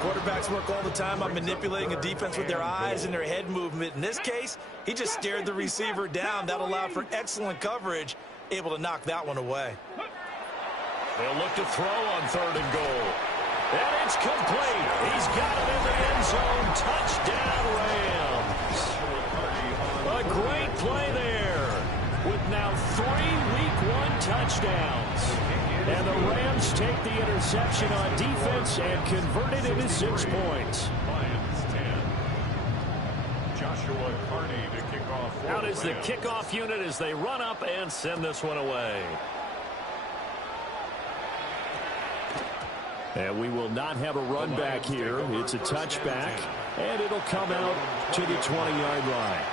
Quarterbacks work all the time on manipulating a defense with their eyes and their head movement. In this case, he just stared the receiver down. That allowed for excellent coverage. Able to knock that one away. They'll look to throw on 3rd and goal. And it's complete. He's got it in the end zone. Touchdown, Rams. A great play there with now 3 Week 1 touchdowns. And the Rams take the interception on defense and convert it into 6 points. Lions 10. Joshua Carney to kick off. Out is the kickoff unit as they run up and send this one away. And we will not have a run back here. It's a touchback, and it'll come out to the 20-yard line.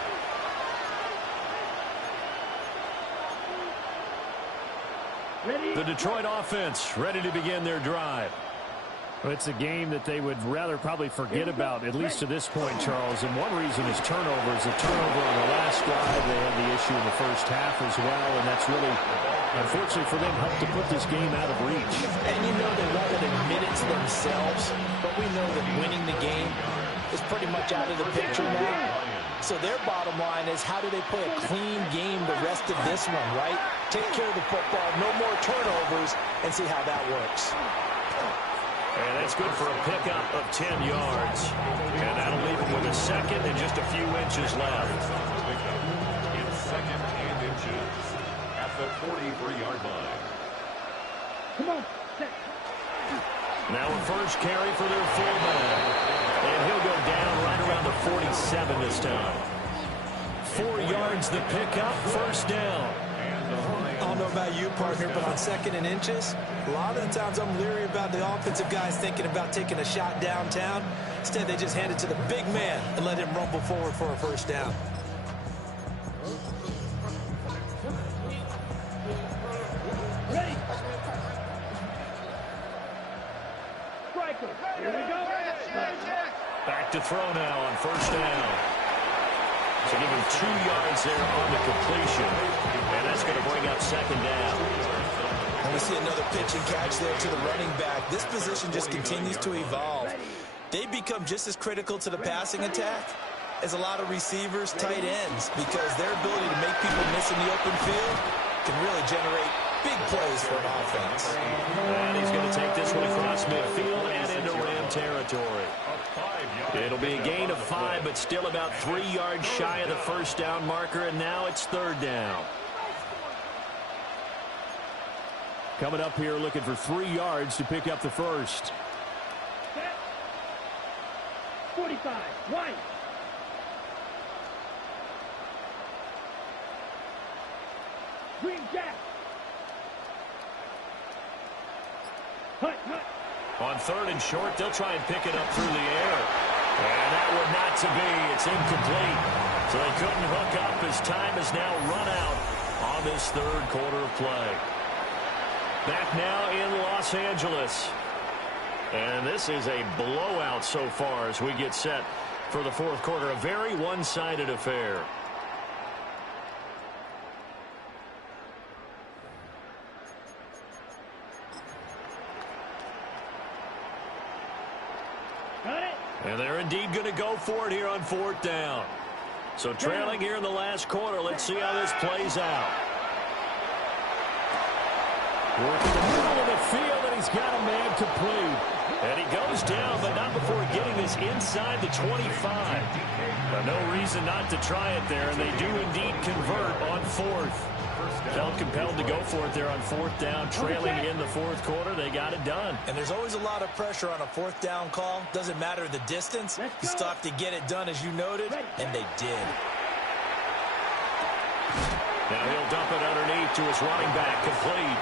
The Detroit offense ready to begin their drive. Well, it's a game that they would rather probably forget about, at least to this point, Charles. And one reason is turnovers. A turnover on the last drive. They had the issue in the first half as well, and that's really, unfortunately for them, helped to put this game out of reach. And you know they won't admit it to themselves, but we know that winning the game is pretty much out of the picture now. So their bottom line is, how do they play a clean game the rest of this one, right? Take care of the football, no more turnovers, and see how that works. And that's good for a pickup of 10 yards. And that'll leave him with a 2nd and just a few inches left. It's 2nd and inches at the 43-yard line. Come on. Now a first carry for their fullback. And he'll go down right around the 47 this time. 4 yards the pickup, 1st down. I don't know about you, partner, but on 2nd and inches, a lot of the times I'm leery about the offensive guys thinking about taking a shot downtown. Instead, they just hand it to the big man and let him rumble forward for a 1st down. Ready. Striker. Here we go. Back to throw now on 1st down. So give him 2 yards there on the completion. And that's going to bring up 2nd down. And we see another pitch and catch there to the running back. This position just continues to evolve. They become just as critical to the passing attack as a lot of receivers, tight ends, because their ability to make people miss in the open field can really generate big plays for an offense. And he's going to take this one across midfield and into Ram territory. It'll be a gain of 5, but still about 3 yards shy of the 1st down marker, and now it's 3rd down. Coming up here looking for 3 yards to pick up the first. 45. White. Green Jack. Hut, hut. On 3rd and short, they'll try and pick it up through the air. And that one not to be. It's incomplete. So they couldn't hook up as time has now run out on this 3rd quarter of play. Back now in Los Angeles. And this is a blowout so far as we get set for the 4th quarter. A very one-sided affair. And they're indeed going to go for it here on 4th down. So trailing here in the last quarter. Let's see how this plays out. Working the middle of the field, and he's got a man complete. And he goes down, but not before getting this inside the 25. No reason not to try it there, and they do indeed convert on fourth. Felt compelled to go for it there on fourth down, trailing in the fourth quarter. They got it done. And there's always a lot of pressure on a fourth down call. Doesn't matter the distance. You still have to get it done, as you noted, and they did. Now he'll dump it underneath to his running back, complete.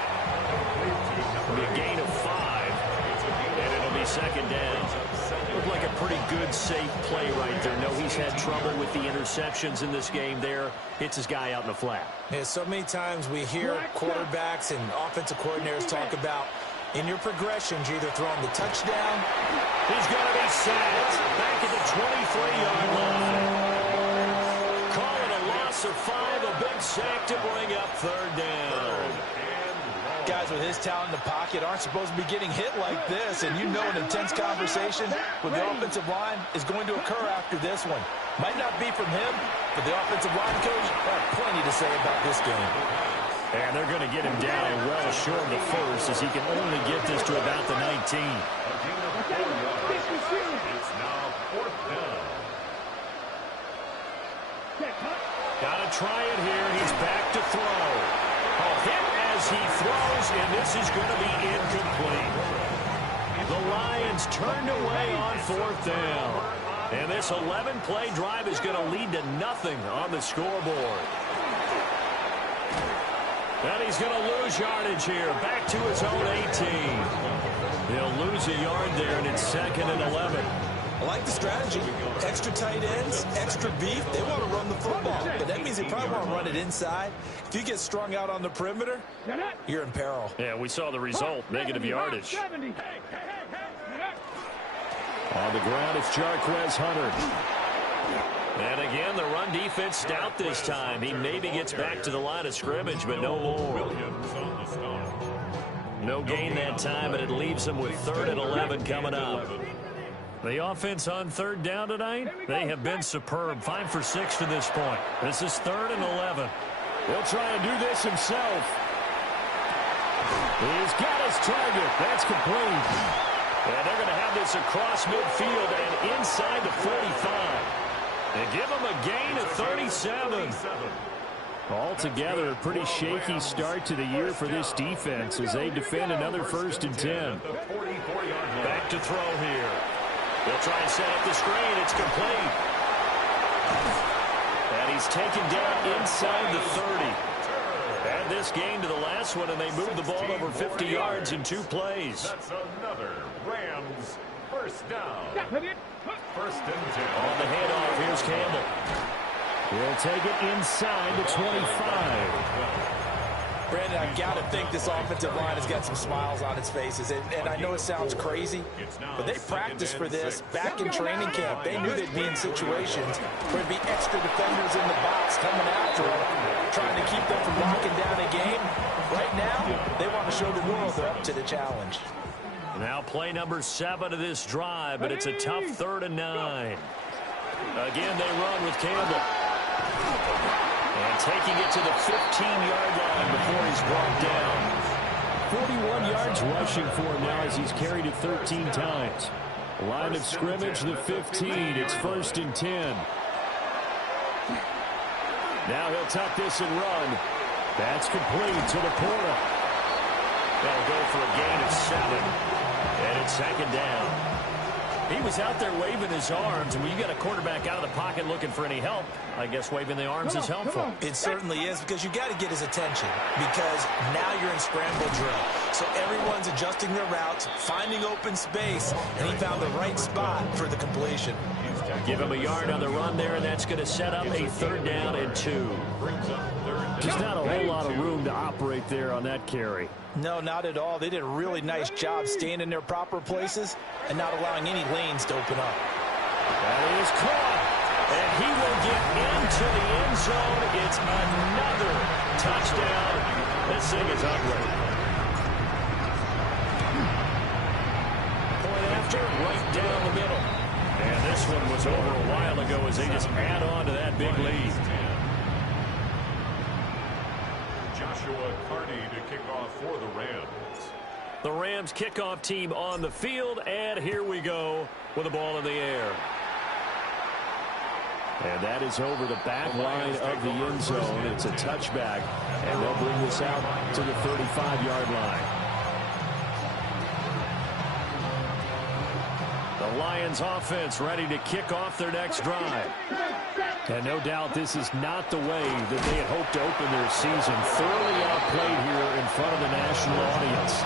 It'll be a gain of 5, and it'll be second down. Looked like a pretty good, safe play right there. No, he's had trouble with the interceptions in this game there. Hits his guy out in the flat. Yeah, so many times we hear quarterbacks and offensive coordinators talk about in your progressions, you're either throwing the touchdown. He's going to be sacked back at the 23-yard line. Call it a loss of 5, a big sack to bring up third down. Guys with his talent in the pocket aren't supposed to be getting hit like this, and you know an intense conversation with the offensive line is going to occur after this one. Might not be from him, but the offensive line coach have plenty to say about this game. And they're going to get him down well short of the first, as he can only get this to about the 19. It's now fourth down. Got to try it here. He's back to throw. A hit as he throws, and this is going to be incomplete. The Lions turned away on fourth down. And this 11-play drive is going to lead to nothing on the scoreboard. And he's going to lose yardage here. Back to his own 18. He'll lose a yard there, and it's second and 11. I like the strategy. Extra tight ends, extra beef. They want to run the football, but that means they probably want to run it inside. If you get strung out on the perimeter, you're in peril. Yeah, we saw the result, negative yardage. On the ground, it's Jarquez Hunter. And again, the run defense stout this time. He maybe gets back to the line of scrimmage, but no more. No gain that time, and it leaves him with third and 11 coming up. The offense on third down tonight, they have been superb. 5 for 6 to this point. This is third and 11. He'll try and do this himself. He's got his target. That's complete. And they're going to have this across midfield and inside the 45. They give him a gain of 37. Altogether, a pretty shaky start to the year for this defense as they defend another first and 10. Back to throw here. They'll try and set up the screen. It's complete. And he's taken down inside the 30. Add this game to the last one, and they move the ball over 50 yards in 2 plays. That's another Rams first down. First and 10. On the handoff, here's Campbell. He'll take it inside the 25. Brandon, I've got to think this offensive line has got some smiles on its faces. And I know it sounds crazy, but they practiced for this back in training camp. They knew they'd be in situations where there'd be extra defenders in the box coming after them, trying to keep them from locking down a game. Right now, they want to show the world they're up to the challenge. Now play number 7 of this drive, but it's a tough third and 9. Again, they run with Campbell. And taking it to the 15-yard line before he's brought down. 41 yards rushing for him now as he's carried it 13 times. Line of scrimmage, the 15. It's first and 10. Now he'll tuck this and run. That's complete to the Porter. They'll go for a gain of 7. And it's second down. He was out there waving his arms, and when you got a quarterback out of the pocket looking for any help, I guess waving the arms is helpful. It certainly is, because you got to get his attention, because now you're in scramble drill. So everyone's adjusting their routes, finding open space, and he found the right spot for the completion. Give him a yard on the run there, and that's going to set up a third down and 2. Just not a whole lot of room to operate there on that carry. No, not at all. They did a really nice job staying in their proper places and not allowing any lanes to open up. That is caught, and he will get into the end zone. It's another touchdown. This thing is ugly. Point after, right down the middle. And this This one was over a while ago as they just add on to that big lead. Joshua Carney to kick off for the Rams. The Rams kickoff team on the field, and here we go with the ball in the air. And that is over the back line of the end zone. It's a touchback, and they'll bring this out to the 35-yard line. The Lions offense ready to kick off their next drive. And no doubt this is not the way that they had hoped to open their season. Thoroughly outplayed here in front of the national audience.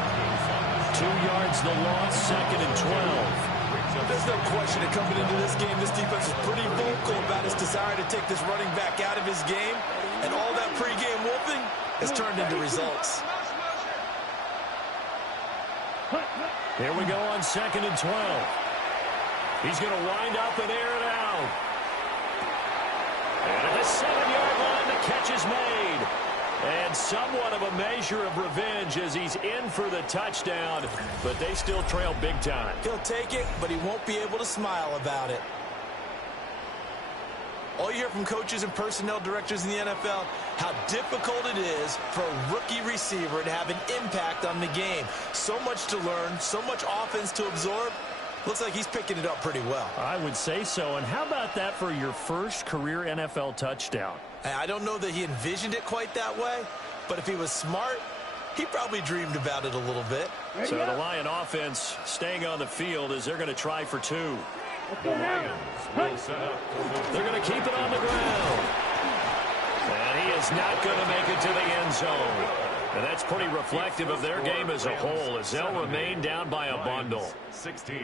2 yards the loss, 2nd and 12. There's no question that coming into this game, this defense is pretty vocal about its desire to take this running back out of his game. And all that pregame wolfing has turned into results. Here we go on 2nd and 12. He's going to wind up and air it out. And at the 7-yard line, the catch is made. And somewhat of a measure of revenge as he's in for the touchdown, but they still trail big time. He'll take it, but he won't be able to smile about it. All you hear from coaches and personnel directors in the NFL, how difficult it is for a rookie receiver to have an impact on the game. So much to learn, so much offense to absorb. Looks like he's picking it up pretty well. I would say so. And how about that for your first career NFL touchdown? I don't know that he envisioned it quite that way, but if he was smart, he probably dreamed about it a little bit. So the Lion offense staying on the field as they're going to try for 2. The Lions will set up. They're going to keep it on the ground. And he is not going to make it to the end zone. And that's pretty reflective of their game as a whole as they'll remain down by a bundle. 16.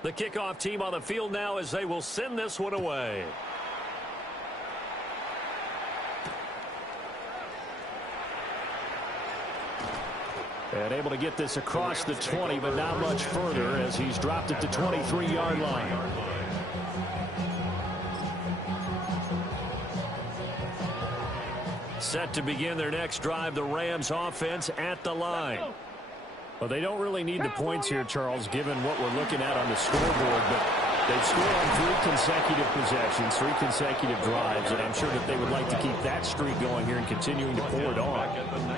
The kickoff team on the field now as they will send this one away. And able to get this across the 20, but not much further as he's dropped it to 23-yard line. Set to begin their next drive, the Rams offense at the line. Well, they don't really need the points here, Charles, given what we're looking at on the scoreboard, but they've scored on 3 consecutive possessions, 3 consecutive drives, and I'm sure that they would like to keep that streak going here and continuing to pour it on.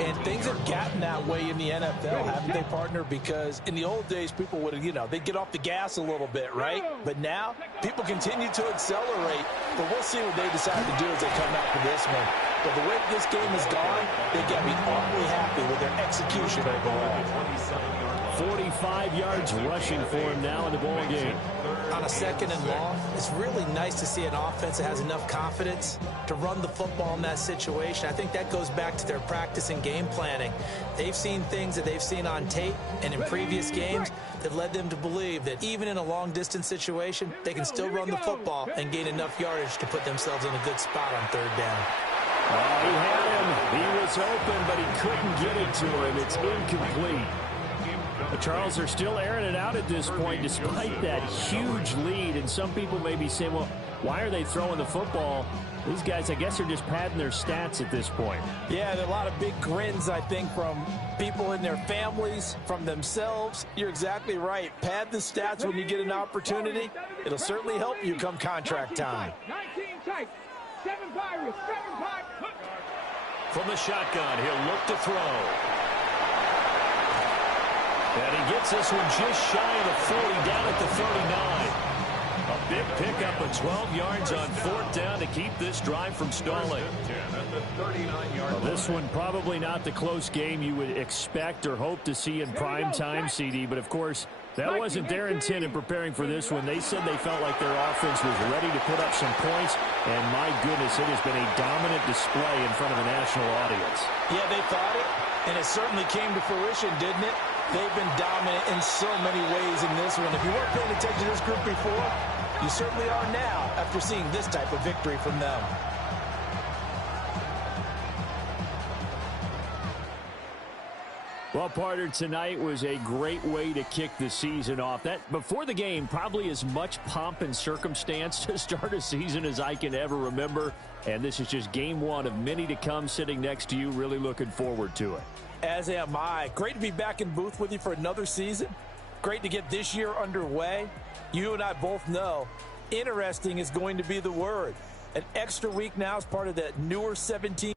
And things have gotten that way in the NFL, haven't they, partner? Because in the old days, people would, they'd get off the gas a little bit, right? But now, people continue to accelerate. But we'll see what they decide to do as they come out for this one. But the way this game has gone, they've got to be awfully happy with their execution overall. 45 yards rushing for him now in the ball game. On a 2nd and long, it's really nice to see an offense that has enough confidence to run the football in that situation. I think that goes back to their practice and game planning. They've seen things that they've seen on tape and in previous games that led them to believe that even in a long-distance situation, they can still run the football and gain enough yardage to put themselves in a good spot on 3rd down. He had him. He was open, but he couldn't get it to him. It's incomplete. But Charles, they're still airing it out at this point despite that huge lead. And some people may be saying, well, why are they throwing the football? These guys, I guess, are just padding their stats at this point. Yeah, there are a lot of big grins, I think, from people in their families, from themselves. You're exactly right. Pad the stats when you get an opportunity. It'll certainly help you come contract time. 19 tight. 7 Pirates. 7 Pirates. From the shotgun, he'll look to throw. And he gets this one just shy of the 40, down at the 39. A big pickup of 12 yards on 4th down to keep this drive from stalling. Well, this one probably not the close game you would expect or hope to see in prime time, CD. But, of course, that wasn't their intent in preparing for this one. They said they felt like their offense was ready to put up some points. And, my goodness, it has been a dominant display in front of a national audience. Yeah, they thought it, and it certainly came to fruition, didn't it? They've been dominant in so many ways in this one. If you weren't paying attention to this group before, you certainly are now after seeing this type of victory from them. Well, partner, tonight was a great way to kick the season off. That before the game, probably as much pomp and circumstance to start a season as I can ever remember. And this is just game one of many to come sitting next to you. Really looking forward to it. As am I. Great to be back in booth with you for another season. Great to get this year underway. You and I both know interesting is going to be the word. An extra week now as part of that newer 17